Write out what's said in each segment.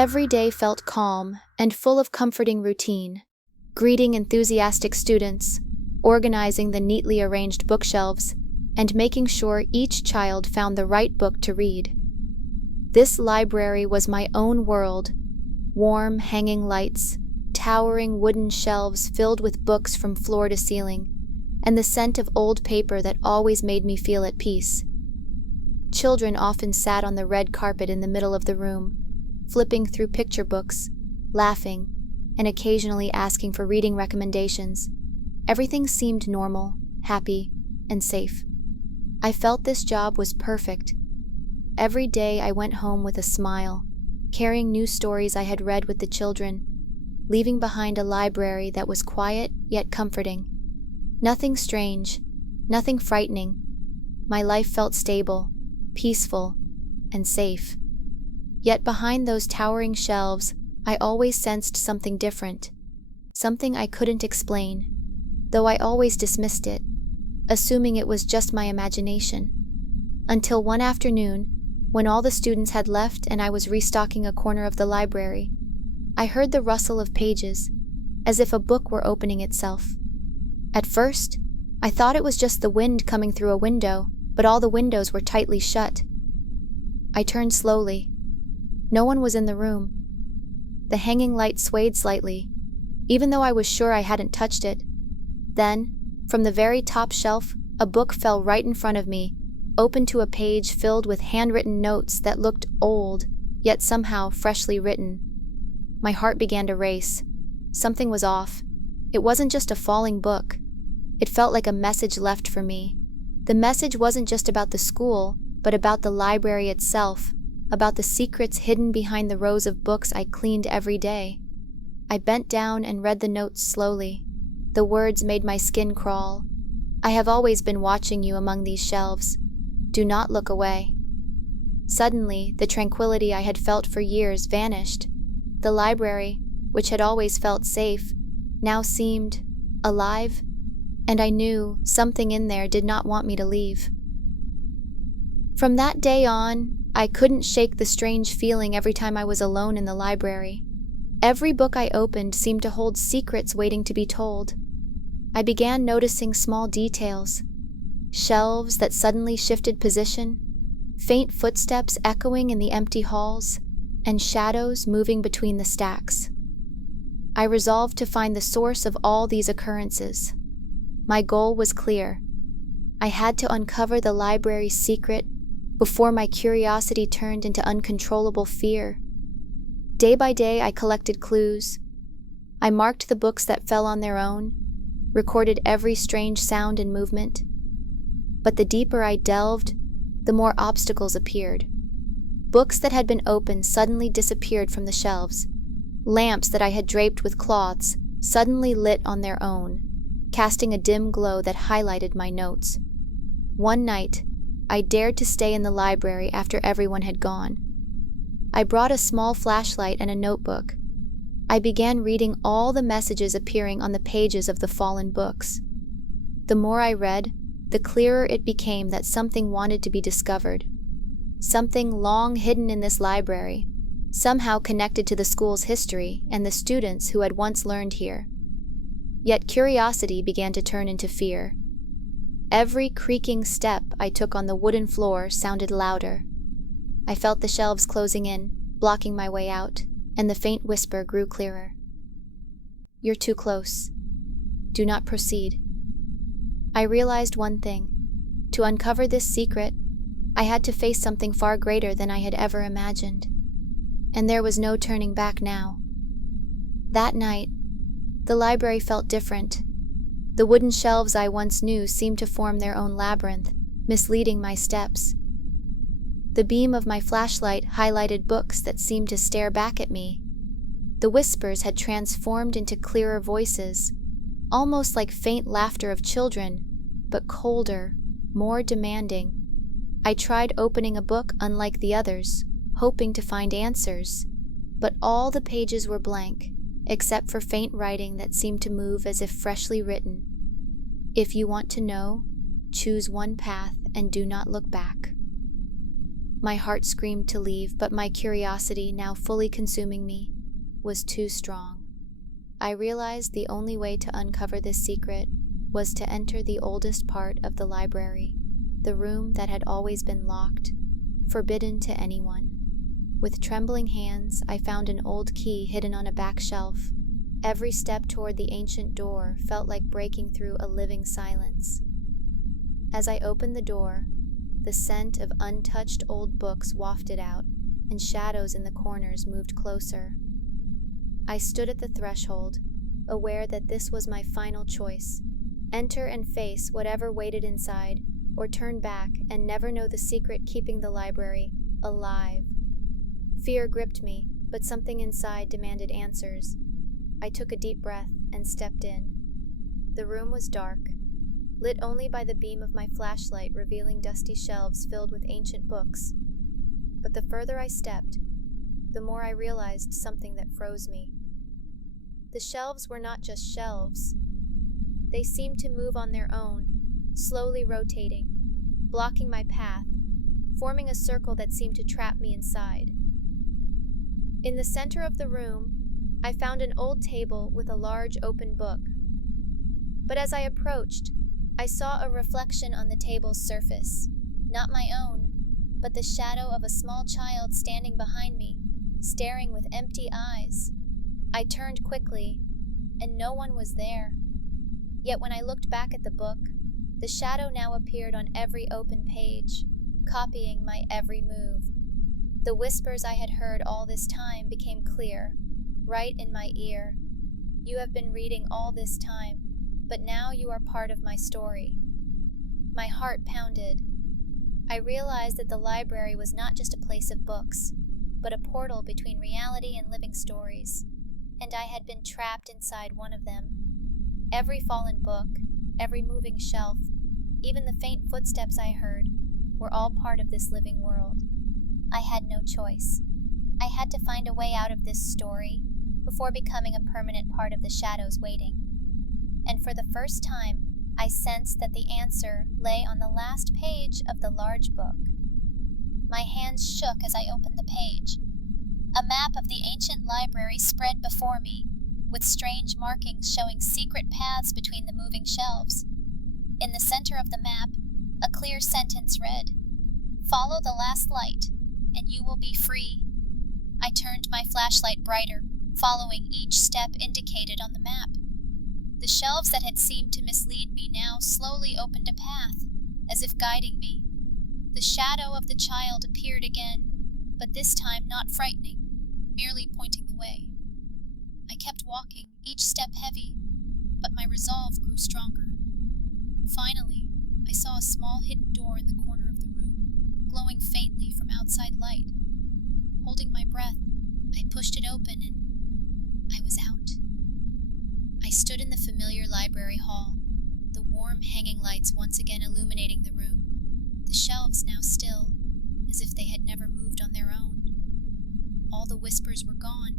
Every day felt calm and full of comforting routine, greeting enthusiastic students, organizing the neatly arranged bookshelves, and making sure each child found the right book to read. This library was my own world: warm hanging lights, towering wooden shelves filled with books from floor to ceiling, and the scent of old paper that always made me feel at peace. Children often sat on the red carpet in the middle of the room, flipping through picture books, laughing, and occasionally asking for reading recommendations. Everything seemed normal, happy, and safe. I felt this job was perfect. Every day I went home with a smile, carrying new stories I had read with the children, leaving behind a library that was quiet yet comforting. Nothing strange, nothing frightening. My life felt stable, peaceful, and safe. Yet behind those towering shelves, I always sensed something different, something I couldn't explain, though I always dismissed it, assuming it was just my imagination. Until one afternoon, when all the students had left and I was restocking a corner of the library, I heard the rustle of pages, as if a book were opening itself. At first, I thought it was just the wind coming through a window, but all the windows were tightly shut. I turned slowly. No one was in the room. The hanging light swayed slightly, even though I was sure I hadn't touched it. Then, from the very top shelf, a book fell right in front of me, open to a page filled with handwritten notes that looked old, yet somehow freshly written. My heart began to race. Something was off. It wasn't just a falling book. It felt like a message left for me. The message wasn't just about the school, but about the library itself, about the secrets hidden behind the rows of books I cleaned every day. I bent down and read the notes slowly. The words made my skin crawl. I have always been watching you among these shelves. Do not look away. Suddenly, the tranquility I had felt for years vanished. The library, which had always felt safe, now seemed alive, and I knew something in there did not want me to leave. From that day on, I couldn't shake the strange feeling every time I was alone in the library. Every book I opened seemed to hold secrets waiting to be told. I began noticing small details: shelves that suddenly shifted position, faint footsteps echoing in the empty halls, and shadows moving between the stacks. I resolved to find the source of all these occurrences. My goal was clear. I had to uncover the library's secret before my curiosity turned into uncontrollable fear. Day by day, I collected clues. I marked the books that fell on their own, recorded every strange sound and movement. But the deeper I delved, the more obstacles appeared. Books that had been opened suddenly disappeared from the shelves. Lamps that I had draped with cloths suddenly lit on their own, casting a dim glow that highlighted my notes. One night, I dared to stay in the library after everyone had gone. I brought a small flashlight and a notebook. I began reading all the messages appearing on the pages of the fallen books. The more I read, the clearer it became that something wanted to be discovered. Something long hidden in this library, somehow connected to the school's history and the students who had once learned here. Yet curiosity began to turn into fear. Every creaking step I took on the wooden floor sounded louder. I felt the shelves closing in, blocking my way out, and the faint whisper grew clearer. "You're too close. Do not proceed." I realized one thing. To uncover this secret, I had to face something far greater than I had ever imagined. And there was no turning back now. That night, the library felt different. The wooden shelves I once knew seemed to form their own labyrinth, misleading my steps. The beam of my flashlight highlighted books that seemed to stare back at me. The whispers had transformed into clearer voices, almost like faint laughter of children, but colder, more demanding. I tried opening a book unlike the others, hoping to find answers, but all the pages were blank, except for faint writing that seemed to move as if freshly written. "If you want to know, choose one path and do not look back." My heart screamed to leave, but my curiosity, now fully consuming me, was too strong. I realized the only way to uncover this secret was to enter the oldest part of the library, the room that had always been locked, forbidden to anyone. With trembling hands, I found an old key hidden on a back shelf. Every step toward the ancient door felt like breaking through a living silence. As I opened the door, the scent of untouched old books wafted out, and shadows in the corners moved closer. I stood at the threshold, aware that this was my final choice: enter and face whatever waited inside, or turn back and never know the secret keeping the library alive. Fear gripped me, but something inside demanded answers. I took a deep breath and stepped in. The room was dark, lit only by the beam of my flashlight revealing dusty shelves filled with ancient books. But the further I stepped, the more I realized something that froze me. The shelves were not just shelves. They seemed to move on their own, slowly rotating, blocking my path, forming a circle that seemed to trap me inside. In the center of the room, I found an old table with a large open book. But as I approached, I saw a reflection on the table's surface, not my own, but the shadow of a small child standing behind me, staring with empty eyes. I turned quickly, and no one was there. Yet when I looked back at the book, the shadow now appeared on every open page, copying my every move. The whispers I had heard all this time became clear, right in my ear. You have been reading all this time, but now you are part of my story. My heart pounded. I realized that the library was not just a place of books, but a portal between reality and living stories, and I had been trapped inside one of them. Every fallen book, every moving shelf, even the faint footsteps I heard, were all part of this living world. I had no choice. I had to find a way out of this story before becoming a permanent part of the shadows waiting. And for the first time, I sensed that the answer lay on the last page of the large book. My hands shook as I opened the page. A map of the ancient library spread before me, with strange markings showing secret paths between the moving shelves. In the center of the map, a clear sentence read, "Follow the last light, and you will be free." I turned my flashlight brighter, following each step indicated on the map. The shelves that had seemed to mislead me now slowly opened a path, as if guiding me. The shadow of the child appeared again, but this time not frightening, merely pointing the way. I kept walking, each step heavy, but my resolve grew stronger. Finally, I saw a small hidden door in the corner of the room, glowing faintly from outside light. Holding my breath, I pushed it open and I was out. I stood in the familiar library hall, the warm hanging lights once again illuminating the room, the shelves now still, as if they had never moved on their own. All the whispers were gone,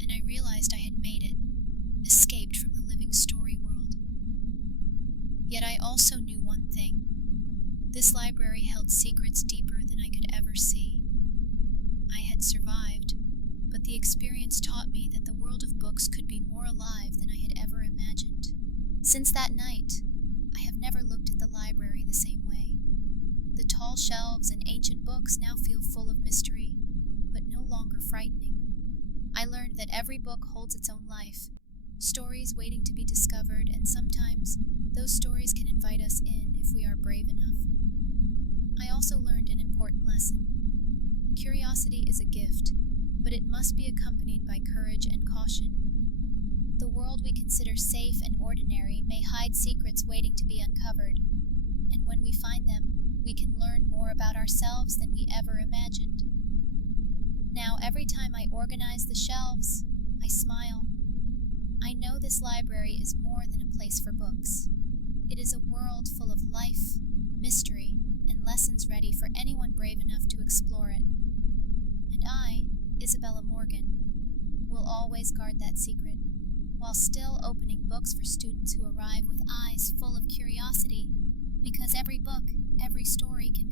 and I realized I had made it, escaped from the living story world. Yet I also knew one thing. This library held secrets deeper than I could ever see. I had survived, but the experience taught me that the world of books could be more alive than I had ever imagined. Since that night, I have never looked at the library the same way. The tall shelves and ancient books now feel full of mystery, but no longer frightening. I learned that every book holds its own life, stories waiting to be discovered, and sometimes those stories can invite us in if we are brave enough. I also learned an important lesson. Curiosity is a gift, but it must be accompanied by courage and caution. The world we consider safe and ordinary may hide secrets waiting to be uncovered, and when we find them, we can learn more about ourselves than we ever imagined. Now, every time I organize the shelves, I smile. I know this library is more than a place for books. It is a world full of life, mystery, and lessons ready for anyone brave enough to explore it. And I, Isabella Morgan, will always guard that secret, while still opening books for students who arrive with eyes full of curiosity, because every book, every story can